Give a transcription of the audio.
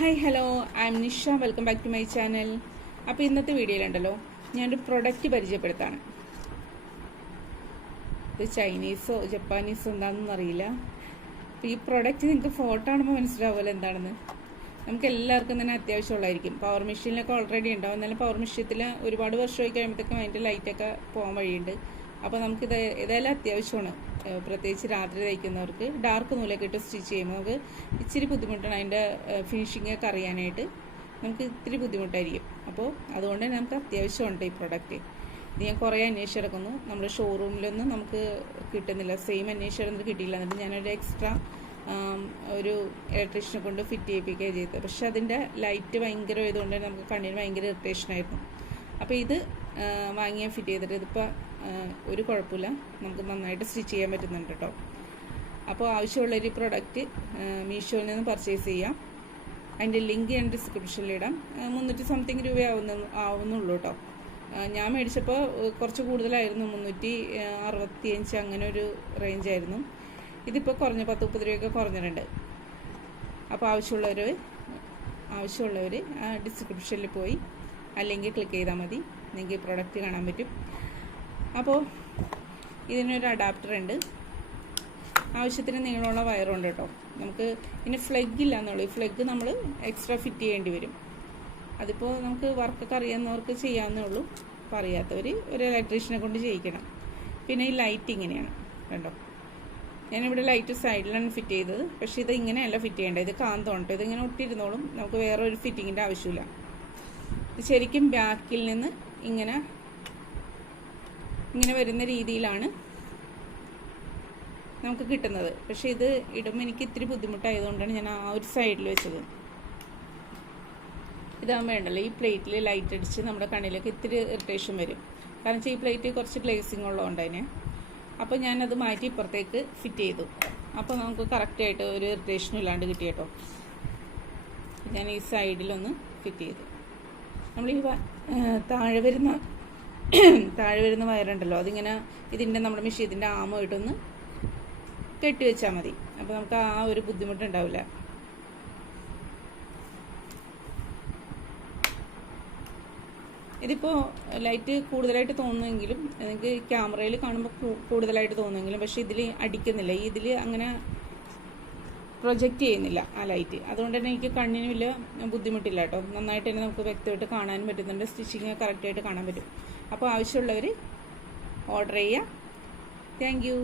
Hi hello I am Nisha. Welcome back to my channel. അപ്പോൾ ഇന്നത്തെ വീഡിയോയിലുണ്ടല്ലോ ഞാനൊരു പ്രൊഡക്റ്റ് പരിചയപ്പെടുത്താണ്. ഇത് ചൈനീസോ ജപ്പാനീസോ എന്താണെന്നൊന്നും അറിയില്ല. അപ്പോൾ ഈ പ്രൊഡക്റ്റ് നിങ്ങൾക്ക് ഫോട്ടോ കാണുമ്പോൾ മനസ്സിലാവുമല്ലോ എന്താണെന്ന്. നമുക്ക് എല്ലാവർക്കും തന്നെ അത്യാവശ്യമുള്ളതായിരിക്കും. പവർ മെഷീനിലൊക്കെ ഓൾറെഡി ഉണ്ടാവും. എന്നാലും പവർ മെഷീനിൽ ഒരുപാട് വർഷമായി കഴിയുമ്പോഴത്തേക്കും അതിൻ്റെ ലൈറ്റൊക്കെ പോകാൻ വഴിയുണ്ട്. അപ്പോൾ നമുക്കിത് ഏതായാലും അത്യാവശ്യമാണ്. പ്രത്യേകിച്ച് രാത്രി തയ്ക്കുന്നവർക്ക് ഡാർക്ക് നൂലൊക്കെ ഇട്ട് സ്റ്റിച്ച് ചെയ്യുമ്പോൾ നമുക്ക് ഇച്ചിരി ബുദ്ധിമുട്ടാണ്. അതിൻ്റെ ഫിനിഷിങ്ങൊക്കെ അറിയാനായിട്ട് നമുക്ക് ഇത്തിരി ബുദ്ധിമുട്ടായിരിക്കും. അപ്പോൾ അതുകൊണ്ട് തന്നെ നമുക്ക് അത്യാവശ്യമുണ്ട് ഈ പ്രൊഡക്റ്റ്. ഇത് ഞാൻ കുറേ അന്വേഷിച്ചെടുക്കുന്നു. നമ്മുടെ ഷോറൂമിലൊന്നും നമുക്ക് കിട്ടുന്നില്ല. സെയിം അന്വേഷിച്ചെടുത്ത് കിട്ടിയില്ല. എന്നിട്ട് ഞാനൊരു എക്സ്ട്രാ ഒരു ഇലക്ട്രീഷ്യനെ കൊണ്ട് ഫിറ്റ് ചെയ്യിപ്പിക്കുകയാണ് ചെയ്തത്. പക്ഷെ അതിൻ്റെ ലൈറ്റ് ഭയങ്കര ആയതുകൊണ്ട് നമുക്ക് കണ്ണിന് ഭയങ്കര ഇറിറ്റേഷനായിരുന്നു. അപ്പോൾ ഇത് വാങ്ങിയാൽ ഫിറ്റ് ചെയ്തിട്ട് ഇതിപ്പോൾ ഒരു കുഴപ്പമില്ല, നമുക്ക് നന്നായിട്ട് സ്റ്റിച്ച് ചെയ്യാൻ പറ്റുന്നുണ്ട് കേട്ടോ. അപ്പോൾ ആവശ്യമുള്ളൊരു പ്രൊഡക്റ്റ് മീഷോയിൽ നിന്ന് പർച്ചേസ് ചെയ്യാം. അതിൻ്റെ ലിങ്ക് ഞാൻ ഡിസ്ക്രിപ്ഷനിലിടാം. 300 സംതിങ് രൂപ ആവുന്നുള്ളൂ കേട്ടോ. ഞാൻ മേടിച്ചപ്പോൾ കുറച്ച് കൂടുതലായിരുന്നു, 365 അങ്ങനെ ഒരു റേഞ്ചായിരുന്നു. ഇതിപ്പോൾ കുറഞ്ഞ 10-30 രൂപയൊക്കെ കുറഞ്ഞിട്ടുണ്ട്. അപ്പോൾ ആവശ്യമുള്ളവർ ഡിസ്ക്രിപ്ഷനിൽ പോയി അല്ലെങ്കിൽ ക്ലിക്ക് ചെയ്താൽ മതി, നിങ്ങൾക്ക് ഈ പ്രൊഡക്റ്റ് കാണാൻ പറ്റും. അപ്പോൾ ഇതിനൊരു അഡാപ്റ്റർ ഉണ്ട്, ആവശ്യത്തിന് നീളമുള്ള വയറുണ്ട് കേട്ടോ. നമുക്ക് ഇതിന് ഫ്ലഗ് ഇല്ല എന്നുള്ളൂ. ഈ ഫ്ലഗ് നമ്മൾ എക്സ്ട്രാ ഫിറ്റ് ചെയ്യേണ്ടി വരും. അതിപ്പോൾ നമുക്ക് വർക്കൊക്കെ അറിയാവുന്നവർക്ക് ചെയ്യാവുന്നേ ഉള്ളൂ. അപ്പോൾ അറിയാത്തവർ ഒരു ഇലക്ട്രീഷ്യനെ കൊണ്ട് ചെയ്യിക്കണം. പിന്നെ ഈ ലൈറ്റ് ഇങ്ങനെയാണ് കണ്ടോ. ഞാനിവിടെ ലൈറ്റ് സൈഡിലാണ് ഫിറ്റ് ചെയ്തത്. പക്ഷേ ഇത് ഇങ്ങനെയല്ല ഫിറ്റ് ചെയ്യേണ്ടത്, ഇത് കാന്തമാണ് കേട്ടോ. ഇതിങ്ങനെ ഒട്ടിയിരുന്നോളും, നമുക്ക് വേറെ ഒരു ഫിറ്റിങ്ങിൻ്റെ ആവശ്യമില്ല. ഇത് ശരിക്കും ബാക്കിൽ നിന്ന് ഇങ്ങനെ വരുന്ന രീതിയിലാണ് നമുക്ക് കിട്ടുന്നത്. പക്ഷേ ഇത് ഇടുമ്പോൾ എനിക്ക് ഇത്തിരി ബുദ്ധിമുട്ടായതുകൊണ്ടാണ് ഞാൻ ആ ഒരു സൈഡിൽ വെച്ചത്. ഇതാകുമ്പോൾ ഉണ്ടല്ലോ, ഈ പ്ലേറ്റിൽ ലൈറ്റ് അടിച്ച് നമ്മുടെ കണ്ണിലേക്ക് ഇത്തിരി ഇറിറ്റേഷൻ വരും. കാരണം ഈ പ്ലേറ്റ് കുറച്ച് ഗ്ലേസിങ് ഉള്ളതുകൊണ്ട് അതിന്. അപ്പോൾ ഞാനത് മാറ്റി ഇപ്പുറത്തേക്ക് ഫിറ്റ് ചെയ്തു. അപ്പോൾ നമുക്ക് കറക്റ്റായിട്ട് ഒരു ഇറിറ്റേഷനും ഇല്ലാണ്ട് കിട്ടി കേട്ടോ. ഞാൻ ഈ സൈഡിലൊന്ന് ഫിറ്റ് ചെയ്തു. നമ്മൾ ഈ താഴെ വരുന്ന വയറുണ്ടല്ലോ, അതിങ്ങനെ നമ്മുടെ മെഷീൻ്റെ ആമുമായിട്ടൊന്ന് കെട്ടിവെച്ചാൽ മതി. അപ്പോൾ നമുക്ക് ആ ഒരു ബുദ്ധിമുട്ടുണ്ടാവില്ല. ഇതിപ്പോൾ ലൈറ്റ് കൂടുതലായിട്ട് തോന്നുമെങ്കിലും, എനിക്ക് ക്യാമറയിൽ കാണുമ്പോൾ കൂടുതലായിട്ട് തോന്നുമെങ്കിലും, പക്ഷേ ഇതിൽ അടിക്കുന്നില്ല. ഇതിൽ അങ്ങനെ പ്രൊജക്റ്റ് ചെയ്യുന്നില്ല ആ ലൈറ്റ്. അതുകൊണ്ട് തന്നെ എനിക്ക് കണ്ണിന് വലിയ ബുദ്ധിമുട്ടില്ല കേട്ടോ. നന്നായിട്ട് തന്നെ നമുക്ക് വ്യക്തമായിട്ട് കാണാനും പറ്റുന്നുണ്ട്. സ്റ്റിച്ചിങ് കറക്റ്റായിട്ട് കാണാൻ പറ്റും. അപ്പോൾ ആവശ്യമുള്ളവർ ഓർഡർ ചെയ്യുക. Thank you.